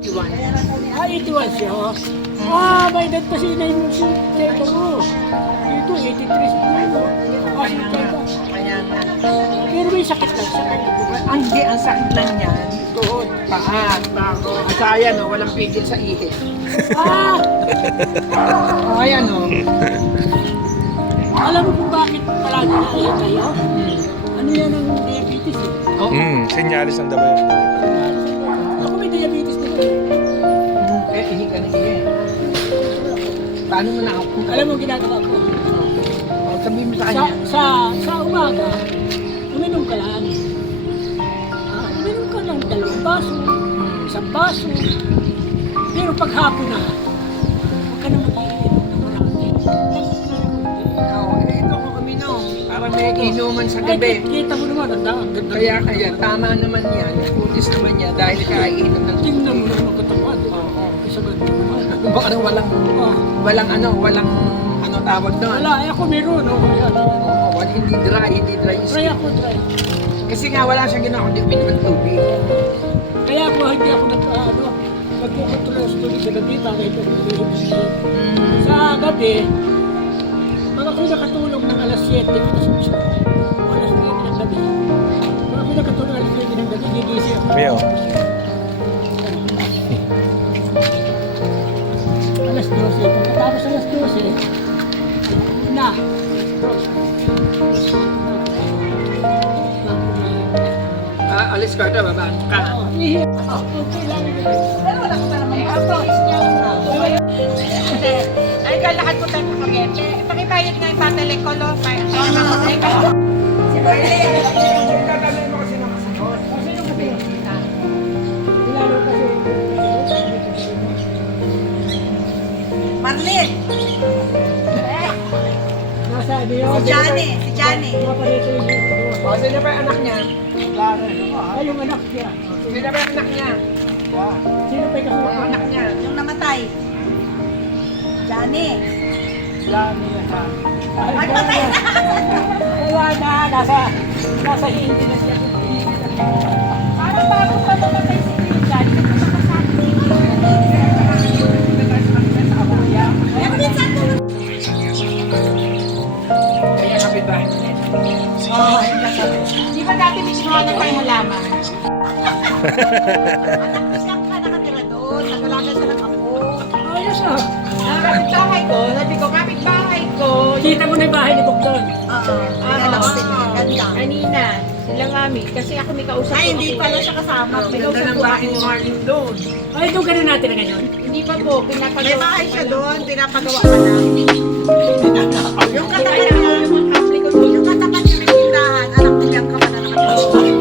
Ah, 81 siya. Oh. May edad pa si Inay mo si Tito mo. Dito, 83 siya. Ah, si Tito. Ayan. Pero may sakit lang siya. Hindi, ang sakit lang yan. Tuhod. Paa, bako. At saka ayan o, walang pigil sa ihi. Ah! O, ayan o. Alam mo kung bakit palagi naiyak kayo? Ano yan ang diabetes eh? Senyalis ng daba yun. Ako may diabetes na ito. Ihi ka na ihi. Paano mo na ako? Alam mo ginagawa ko? O, sabihin mo sa Sa, kanya. sa umaga, uminom ka lang. Uminom ka lang 2 baso, 1 baso. Pero pag hapon na, huwag ka na mag-iinom ng marami. Ito ko uminom. Para may inuman sa Ay, gabi. kita mo naman, ang ganda. Kaya, tama naman yan. Putis naman yan dahil kaiinom ng Tingnan mo naman ang katawan. Oo. Isa ba naman? Baka walang tawag doon. Wala, ako meron. Oo, hindi dry Try skin. ako, try. Kasi nga wala siyang ginawa kundi uminom ng tubig. Kaya ako hindi ako nagkukontrol sa tubig sa gabi, bakit ako sa gabi, pag ako nakatulog ng alas 7, alas 8 ng gabi, pag ako nakatulog alas 7 ng gabi, gigising ako. Mio. Alas 12, pagkatapos alas 12, na. Alis ka ito, babaan ka. Okay lang. Pero wala ko pa naman. Ay, kalakad po tayo sa kuryente. Pakibayad nga yung pataling ko, lo. Kaya mamatay ka. Si Marlene. Tatanungin mo kasi ng kasunod. Sino kasi? Lalo kasi. Marlene. Nasa niyo. Si Johnny. Maparito yung O, sino ba yung anak niya? ay, yung anak niya. Sino ba yung anak niya? Sino pa yung Mga kasunod? anak niya. Yung namatay. Johnny. Lami na siya. Ay, patay na. Wala na, nasa hindi na siya. Parang bago pa namatay si Johnny. Kaya kapitbahay niya. Di ba dati may ginawa na tayo malaman? Anak ko siya ka nakatira doon. Nagalaga siya ng apo. Ayos ah. Kapitbahay ko, sabi ko, kapitbahay ko. Kita mo na yung bahay ni Bogdan. Kilala ko sila. Ganda. Kanina, sila mami, kasi ako may kausap Ay, ko hindi ako. pala siya kasama. May Ganda kausap ng ko bahay ako. ni Marlon doon. Ay, ito ganun natin na ngayon. Hindi pa po, pinapagawa. May bahay siya doon, pinapagawa pa lang. Yung katapat niya, yung katapat niya may tindahan, anak ni Bianca pa na nakapagawa.